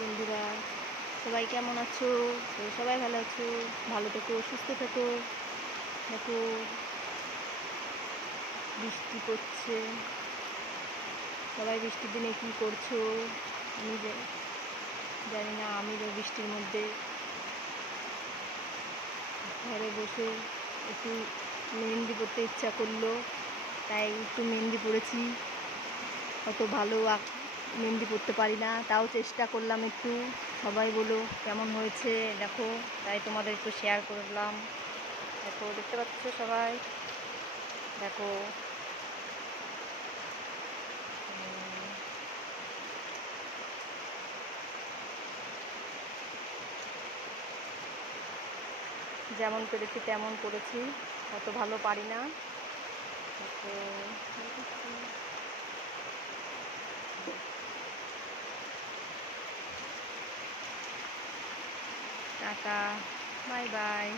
বন্ধুরা, সবাই কেমন আছো? তো সবাই ভালো আছো? ভালো থেকো, সুস্থ থেকো। দেখো, বৃষ্টি পড়ছে। সবাই বৃষ্টির দিনে কি করছো? আমি জানি না। আমিও বৃষ্টির মধ্যে ঘরে বসে একটু মেহেন্দি পড়তে ইচ্ছা করলো, তাই একটু মেহেন্দি পড়েছি। অত ভালো মেহেন্দি পড়তে পারি না, তাও চেষ্টা করলাম একটু। সবাই বলো কেমন হয়েছে, দেখো, তাই তোমাদের একটু শেয়ার করলাম। দেখো, দেখতে পাচ্ছ সবাই? দেখো, যেমন পেরেছি তেমন করেছি, অত ভালো পারি না। দেখো, টাটা, বাই বাই।